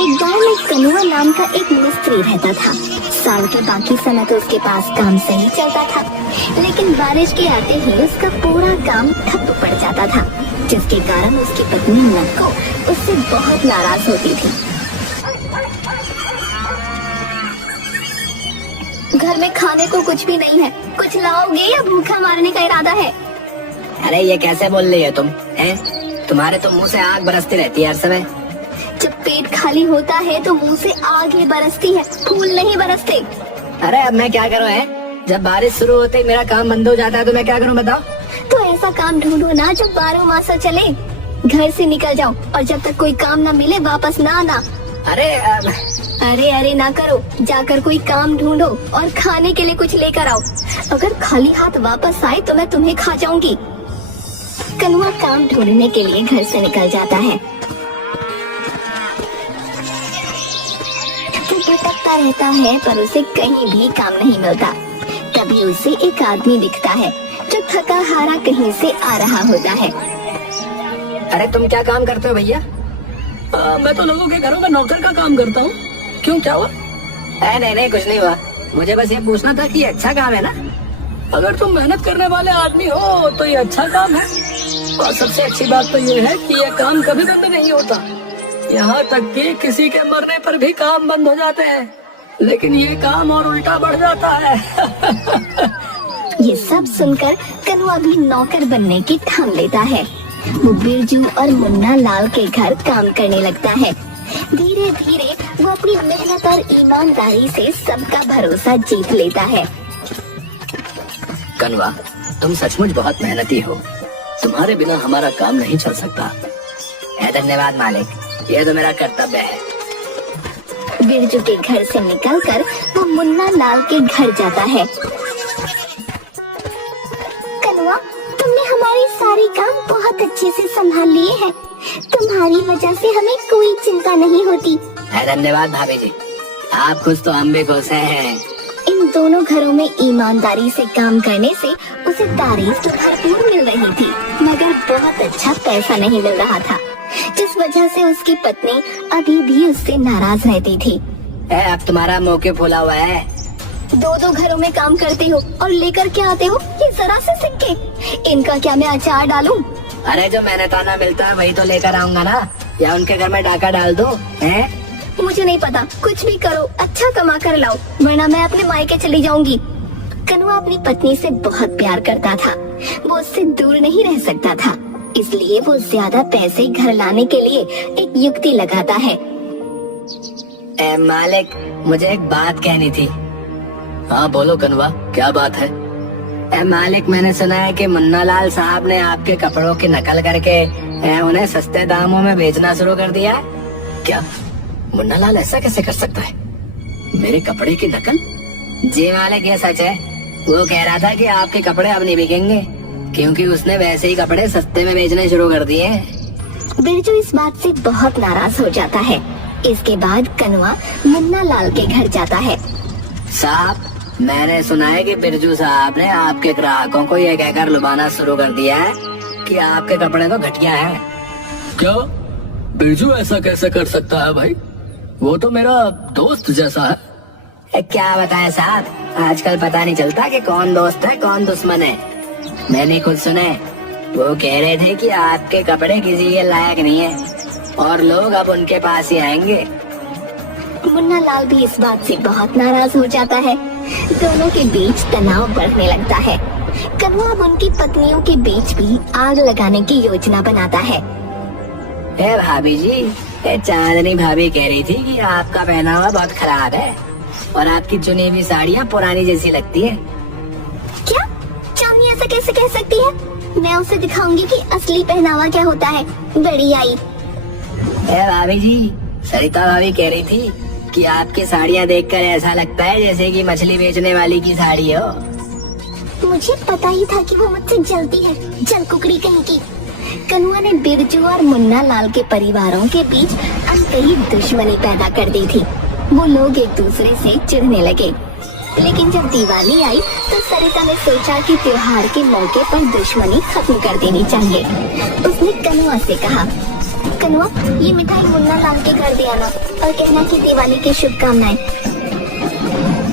एक गांव में कनुआ नाम का एक मिस्त्री रहता था। साल के बाकी समय तो उसके पास काम सही चलता था, लेकिन बारिश के आते ही उसका पूरा काम ठप पड़ जाता था, जिसके कारण उसकी पत्नी नक्को उससे बहुत नाराज होती थी। घर में खाने को कुछ भी नहीं है, कुछ लाओगे या भूखा मारने का इरादा है? अरे ये कैसे बोल रही है तुम? तुम्हारे तो मुंह से आग बरसती रहती है हर समय। जब पेट खाली होता है तो मुंह से आग ही बरसती है, फूल नहीं बरसते। अरे अब मैं क्या करूँ? जब बारिश शुरू होते ही मेरा काम बंद हो जाता है तो मैं क्या करूँ बताओ? तो ऐसा काम ढूंढो ना जो 12 मास चले। घर से निकल जाओ और जब तक कोई काम न मिले वापस ना आना। अरे ना करो, जाकर कोई काम ढूंढो और खाने के लिए कुछ लेकर आओ। अगर खाली हाथ वापस आए तो मैं तुम्हें खा जाऊंगी। कनुआ काम ढूंढने के लिए घर से निकल जाता है। वो भटकता रहता है पर उसे कहीं भी काम नहीं मिलता। तभी उसे एक आदमी दिखता है जो थका हारा कहीं से आ रहा होता है। अरे तुम क्या काम करते हो भैया? मैं तो लोगों के घरों में नौकर का काम करता हूँ। क्यों, क्या हुआ? नहीं कुछ नहीं हुआ। मुझे बस ये पूछना था कि ये अच्छा काम है ना? अगर तुम मेहनत करने वाले आदमी हो तो ये अच्छा काम है, और सबसे अच्छी बात तो ये है कि ये काम कभी बंद नहीं होता। यहाँ तक कि किसी के मरने पर भी काम बंद हो जाते हैं, लेकिन ये काम और उल्टा बढ़ जाता है। ये सब सुनकर कनुआ भी नौकर बनने की ठान लेता है। वो बिरजू और मुन्ना लाल के घर काम करने लगता है। धीरे धीरे वो अपनी मेहनत और ईमानदारी से सबका भरोसा जीत लेता है। कनुआ, तुम सचमुच बहुत मेहनती हो। तुम्हारे बिना हमारा काम नहीं चल सकता। धन्यवाद मालिक, ये तो मेरा कर्तव्य है। बिरजू के घर से निकलकर वो मुन्ना लाल के घर जाता है। कनुआ, तुमने हमारी सारी काम बहुत अच्छे से संभाल लिए हैं। तुम्हारी वजह से हमें कोई चिंता नहीं होती। धन्यवाद भाभी जी, आप खुश तो हम भी खुश हैं। इन दोनों घरों में ईमानदारी से काम करने से उसे तारीफ तो भरपूर मिल रही थी, मगर बहुत अच्छा पैसा नहीं मिल रहा था, जिस वजह से उसकी पत्नी अभी भी उससे नाराज रहती थी। अब तुम्हारा मुंह क्यों फूला हुआ है? दो घरों में काम करते हो और लेकर क्या आते हो ये जरा से सिक्के। इनका क्या मैं अचार डालूं? अरे जो मेहनताना मिलता है वही तो लेकर आऊंगा ना, या उनके घर में डाका डाल दो? मुझे नहीं पता, कुछ भी करो, अच्छा कमा कर लाओ, वरना मैं अपने मायके चली जाऊंगी। कनुआ अपनी पत्नी से बहुत प्यार करता था। वो उससे दूर नहीं रह सकता था, इसलिए वो ज्यादा पैसे घर लाने के लिए एक युक्ति लगाता है। मालिक, मुझे एक बात कहनी थी। हाँ बोलो कनुआ, क्या बात है? मालिक, मैंने सुना है कि मुन्ना लाल साहब ने आपके कपड़ों की नकल करके उन्हें सस्ते दामों में बेचना शुरू कर दिया है। क्या मुन्ना लाल ऐसा कैसे कर सकता है? मेरे कपड़े की नकल? जी मालिक, ये सच है। वो कह रहा था कि आपके कपड़े अब नहीं बिकेंगे, क्योंकि उसने वैसे ही कपड़े सस्ते में बेचने शुरू कर दिए हैं। बिरजू इस बात से बहुत नाराज हो जाता है। इसके बाद कनुआ मुन्ना लाल के घर जाता है। साहब, मैंने सुना है कि बिरजू साहब ने आपके ग्राहकों को ये कहकर लुभाना शुरू कर दिया है कि आपके कपड़े तो घटिया हैं। क्या बिरजू ऐसा कैसे कर सकता है भाई? वो तो मेरा दोस्त जैसा है। क्या बताएं साहब, आजकल पता नहीं चलता कि कौन दोस्त है कौन दुश्मन है। मैंने खुद सुना है, वो कह रहे थे कि आपके कपड़े किसी के लायक नहीं है और लोग अब उनके पास ही आएंगे। मुन्ना लाल भी इस बात से बहुत नाराज हो जाता है। दोनों के बीच तनाव बढ़ने लगता है। कनुआ अब उनकी पत्नियों के बीच भी आग लगाने की योजना बनाता है। भाभी जी, चांदनी भाभी कह रही थी कि आपका पहनावा बहुत खराब है और आपकी चुनी हुई साड़ियाँ पुरानी जैसी लगती है। क्या चांदनी ऐसा कैसे कह सकती है? मैं उसे दिखाऊंगी कि असली पहनावा क्या होता है। बड़ी आई। भाभी जी, सरिता भाभी कह रही थी कि आपकी साड़ियाँ देखकर ऐसा लगता है जैसे कि मछली बेचने वाली की साड़ी हो। मुझे पता ही था कि वो मुझसे जलती है, जल कुकड़ी कहीं की। कनुआ ने बिरजू और मुन्ना लाल के परिवारों के बीच अंतही दुश्मनी पैदा कर दी थी। वो लोग एक दूसरे से चिढ़ने लगे। लेकिन जब दिवाली आई तो सरिता ने सोचा कि त्योहार के मौके पर दुश्मनी खत्म कर देनी चाहिए। उसने कनुआ से कहा, कनुआ, ये मिठाई मुन्ना लाल के घर दे आना और कहना कि दिवाली की शुभकामनाएं।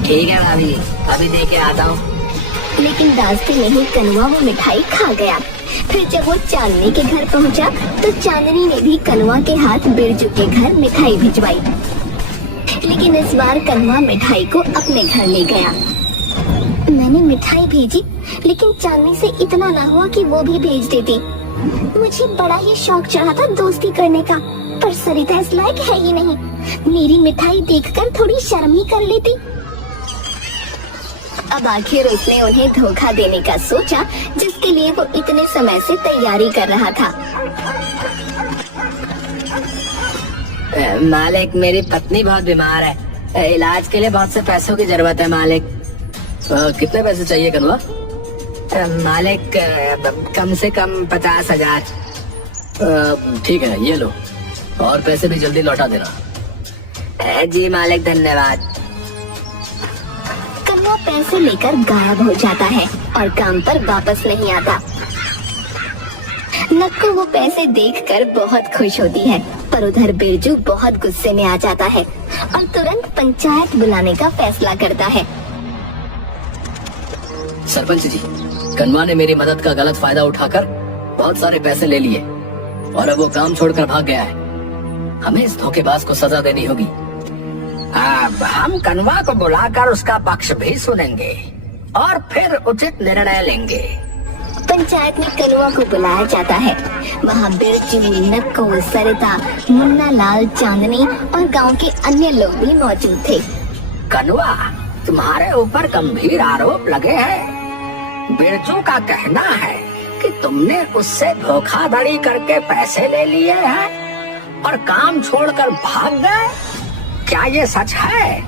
ठीक है भाभी, अभी दे के आता हूँ। लेकिन रास्ते में ही कनुआ वो मिठाई खा गया। फिर जब वो चांदनी के घर पहुंचा तो चांदनी ने भी कनुआ के हाथ बिरजू के घर मिठाई भिजवाई। लेकिन इस बार कनुआ मिठाई को अपने घर ले गया। मैंने मिठाई भेजी, लेकिन चांदनी से इतना ना हुआ कि वो भी भेज देती। मुझे बड़ा ही शौक चढ़ा था दोस्ती करने का, पर सरिता इस लायक है ही नहीं। मेरी मिठाई देखकर थोड़ी शर्म ही कर लेती। अब आखिर उसने उन्हें धोखा देने का सोचा, जिसके लिए वो इतने समय से तैयारी कर रहा था। मालिक, मेरी पत्नी बहुत बीमार है, इलाज के लिए बहुत से पैसों की जरूरत है मालिक। कितने पैसे चाहिए कनुआ? मालिक, कम से कम 50,000। ठीक है, ये लो, और पैसे भी जल्दी लौटा देना। जी मालिक, धन्यवाद। कनुआ पैसे लेकर गायब हो जाता है और काम पर वापस नहीं आता। नक्को वो पैसे देखकर बहुत खुश होती है, पर उधर बिरजू बहुत गुस्से में आ जाता है और तुरंत पंचायत बुलाने का फैसला करता है। सरपंच जी, कनुआ ने मेरी मदद का गलत फायदा उठाकर बहुत सारे पैसे ले लिए और अब वो काम छोड़कर भाग गया है। हमें इस धोखेबाज को सजा देनी होगी। अब हम कनुआ को बुलाकर उसका पक्ष भी सुनेंगे और फिर उचित निर्णय लेंगे। पंचायत में कनुआ को बुलाया जाता है। वहाँ बिरजू, नक्को, सरिता, मुन्ना लाल, चांदनी और गांव के अन्य लोग भी मौजूद थे। कनुआ, तुम्हारे ऊपर गंभीर आरोप लगे हैं। बिरजू का कहना है कि तुमने उससे धोखाधड़ी करके पैसे ले लिए हैं और काम छोड़कर भाग गए। क्या ये सच है?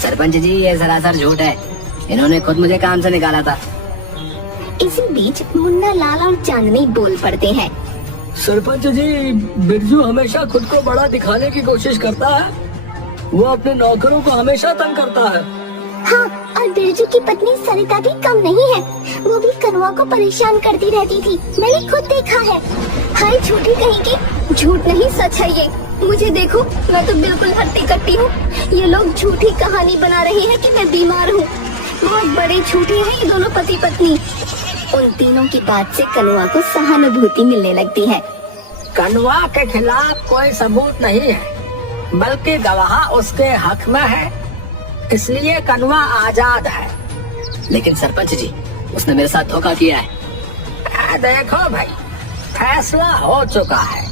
सरपंच जी, ये सरासर झूठ है। इन्होंने खुद मुझे काम से निकाला था। इसी बीच मुन्ना लाल और चांदनी बोल पड़ते हैं। सरपंच जी, बिरजू हमेशा खुद को बड़ा दिखाने की कोशिश करता है। वो अपने नौकरों को हमेशा तंग करता है। हाँ, और बिरजू की पत्नी सरिता भी कम नहीं है। वो भी कनुआ को परेशान करती रहती थी, मैंने खुद देखा है। हाय झूठी कहीं की, झूठ नहीं सच है ये। मुझे देखो, मैं तो बिल्कुल हट्टी कट्टी हूँ। ये लोग झूठी कहानी बना रहे हैं कि मैं बीमार हूँ। बहुत बड़े झूठे हैं ये दोनों पति पत्नी। उन तीनों की बात से कनुआ को सहानुभूति मिलने लगती है। कनुआ के खिलाफ कोई सबूत नहीं है, बल्कि गवाह उसके हक में है, इसलिए कनुआ आजाद है। लेकिन सरपंच जी, उसने मेरे साथ धोखा किया है। देखो भाई, फैसला हो चुका है।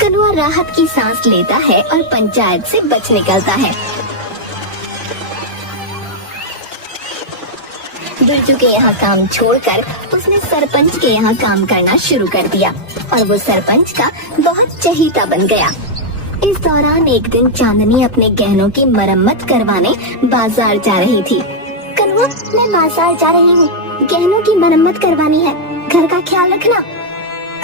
कनुआ राहत की सांस लेता है और पंचायत से बच निकलता है। बिरजू के यहाँ काम छोड़कर उसने सरपंच के यहाँ काम करना शुरू कर दिया और वो सरपंच का बहुत चहीता बन गया। इस दौरान एक दिन चांदनी अपने गहनों की मरम्मत करवाने बाजार जा रही थी। कनुआ, मैं बाजार जा रही हूँ, गहनों की मरम्मत करवानी है, घर का ख्याल रखना।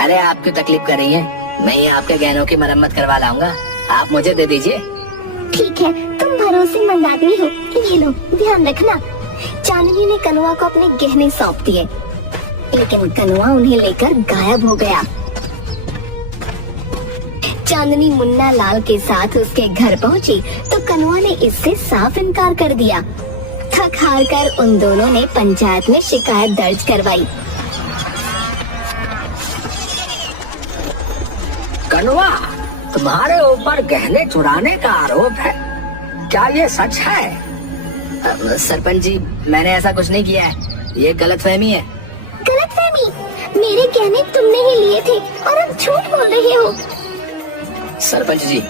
अरे आप क्यों तकलीफ कर रही हैं? मैं ही आपके गहनों की मरम्मत करवा लाऊंगा, आप मुझे दे दीजिए। ठीक है, तुम भरोसेमंद आदमी हो, ये लो, ध्यान रखना। चांदनी ने कनुआ को अपने गहने सौंप दिए, लेकिन कनुआ उन्हें लेकर गायब हो गया। चांदनी मुन्ना लाल के साथ उसके घर पहुंची तो कनुआ ने इससे साफ इनकार कर दिया। थक हार कर उन दोनों ने पंचायत में शिकायत दर्ज करवाई। कनुआ, तुम्हारे ऊपर गहने चुराने का आरोप है, क्या ये सच है? सरपंच जी, मैंने ऐसा कुछ नहीं किया है, ये गलतफहमी है। गलतफहमी? मेरे गहने तुमने ही लिए थे और अब झूठ बोल रहे हो। सरपंच जी,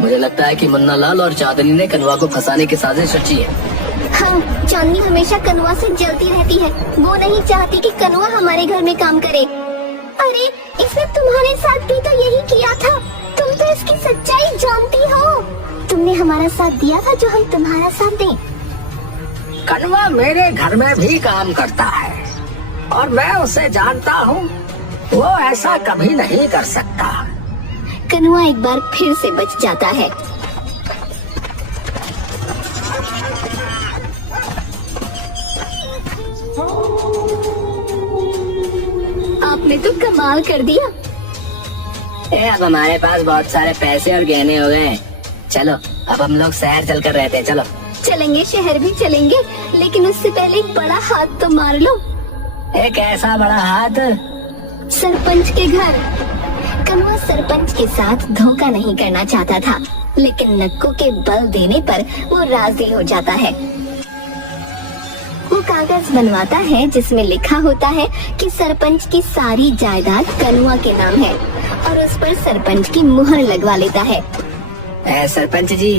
मुझे लगता है कि मुन्ना लाल और चांदनी ने कनुआ को फंसाने की साजिश रची है। हाँ, चांदनी हमेशा कनुआ से जलती रहती है। वो नहीं चाहती कि कनुआ हमारे घर में काम करे। अरे, इसने तुम्हारे साथ भी तो यही किया था। तुम तो इसकी सच्चाई जानती हो। तुमने हमारा साथ दिया था, जो हम तुम्हारा साथ दें। कनुआ मेरे घर में भी काम करता है और मैं उसे जानता हूँ, वो ऐसा कभी नहीं कर सकता। कनुआ एक बार फिर से बच जाता है। आपने तो कमाल कर दिया। अब हमारे पास बहुत सारे पैसे और गहने हो गए। चलो अब हम लोग शहर चलकर रहते हैं। चलो चलेंगे, शहर भी चलेंगे, लेकिन उससे पहले एक बड़ा हाथ तो मार लो। एक ऐसा बड़ा हाथ? सरपंच के घर। कनुआ सरपंच के साथ धोखा नहीं करना चाहता था, लेकिन नक्कू के बल देने पर वो राजी हो जाता है। वो कागज बनवाता है जिसमें लिखा होता है कि सरपंच की सारी जायदाद कनुआ के नाम है, और उस पर सरपंच की मुहर लगवा लेता है। सरपंच जी,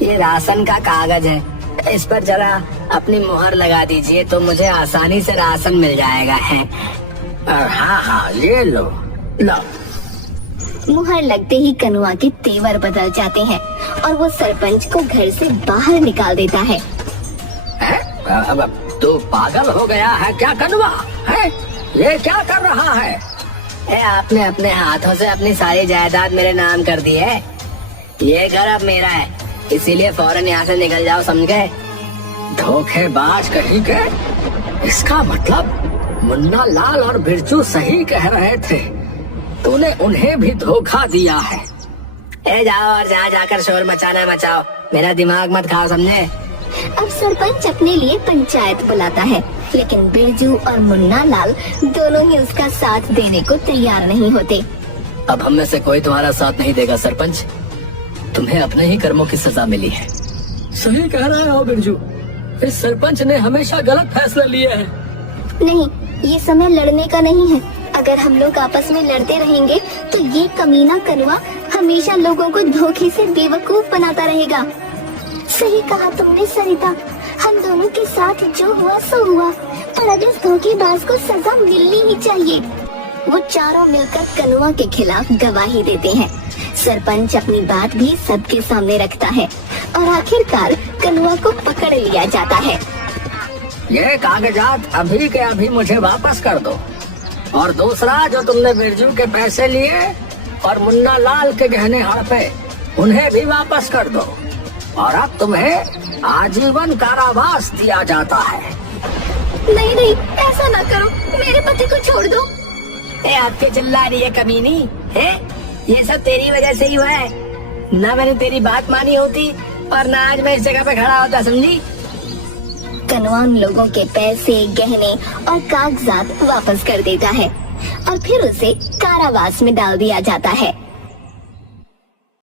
ये राशन का कागज है, इस पर जरा अपनी मुहर लगा दीजिए तो मुझे आसानी से राशन मिल जाएगा है। हाँ हाँ, ये लो लो। मुहर लगते ही कनुआ के तेवर बदल जाते हैं और वो सरपंच को घर से बाहर निकाल देता है। अब तू पागल हो गया है क्या कनुआ? है ये क्या कर रहा है? आपने अपने हाथों से अपनी सारी जायदाद मेरे नाम कर दी है। ये घर अब मेरा है, इसीलिए फौरन यहाँ से निकल जाओ, समझ गए? धोखेबाज कहीं के। इसका मतलब मुन्ना लाल और बिरजू सही कह रहे थे, तूने उन्हें भी धोखा दिया है। जाओ और जहाँ जाकर शोर मचाना मचाओ, मेरा दिमाग मत खाओ, समझे? अब सरपंच अपने लिए पंचायत बुलाता है, लेकिन बिरजू और मुन्ना लाल दोनों ही उसका साथ देने को तैयार नहीं होते। अब हम में से कोई तुम्हारा साथ नहीं देगा सरपंच, तुम्हें अपने ही कर्मों की सजा मिली है। सही कह रहे हो बिरजू, इस सरपंच ने हमेशा गलत फैसला लिए हैं। नहीं, ये समय लड़ने का नहीं है। अगर हम लोग आपस में लड़ते रहेंगे तो ये कमीना कनुआ हमेशा लोगों को धोखे से बेवकूफ बनाता रहेगा। सही कहा तुमने सरिता, हम दोनों के साथ जो हुआ सो हुआ, पर अब इस धोखेबाज को सजा मिलनी ही चाहिए। वो चारों मिलकर कनुआ के खिलाफ गवाही देते हैं। सरपंच अपनी बात भी सबके सामने रखता है और आखिरकार कनुआ को पकड़ लिया जाता है। ये कागजात अभी के अभी मुझे वापस कर दो, और दूसरा जो तुमने बिरजू के पैसे लिए और मुन्ना लाल के गहने हड़पे, उन्हें भी वापस कर दो, और अब तुम्हें आजीवन कारावास दिया जाता है। नहीं नहीं, ऐसा ना करो, मेरे पति को छोड़ दो। आपके चिल्ला रही है कमीनी है? ये सब तेरी वजह से ही हुआ है। ना मैंने तेरी बात मानी होती और ना आज मैं इस जगह पे खड़ा होता, समझी? कनुआ उन लोगों के पैसे, गहने और कागजात वापस कर देता है और फिर उसे कारावास में डाल दिया जाता है।